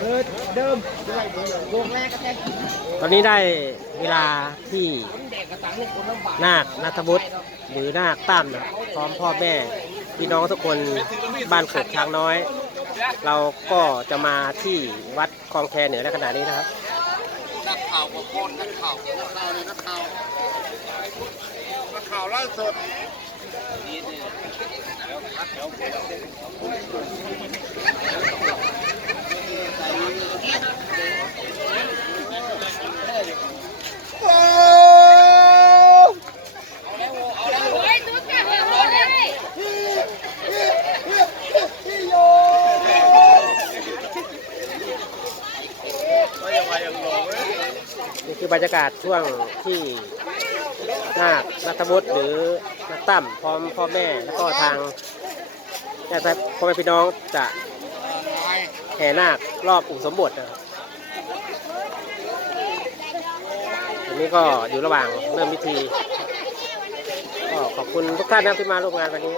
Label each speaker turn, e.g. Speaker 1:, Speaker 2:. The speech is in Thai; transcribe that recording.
Speaker 1: เดิมเดิมวงแรกก็แค่
Speaker 2: ตอนนี้ได้เวลาที่
Speaker 1: นา
Speaker 2: คนัทวุฒิหรือนาคตั้มพร้อมพ่อแม่พี่น้องทุกคนบ้านโขกช้างน้อย เราก็จะมาที่วัดคลองแคเหนือในขณะนี้นะครับ
Speaker 1: นักข่าวกับคนนักข่าวนักข่าวเลยนักข่าวนักข่าวล่าสุด
Speaker 2: นี่คือบรรยากาศช่วงที่นาคนัทวุฒิหรือนักตั้มพร้อมพ่อแม่แล้วก็ทางญาติพ่อแม่พี่น้องจะ แห่นาครอบอุปสมบทนะครับอันนี้ก็อยู่ระหว่างเริ่มพิธีก็ขอบคุณทุกท่านนะที่มาร่วมงานวันนี้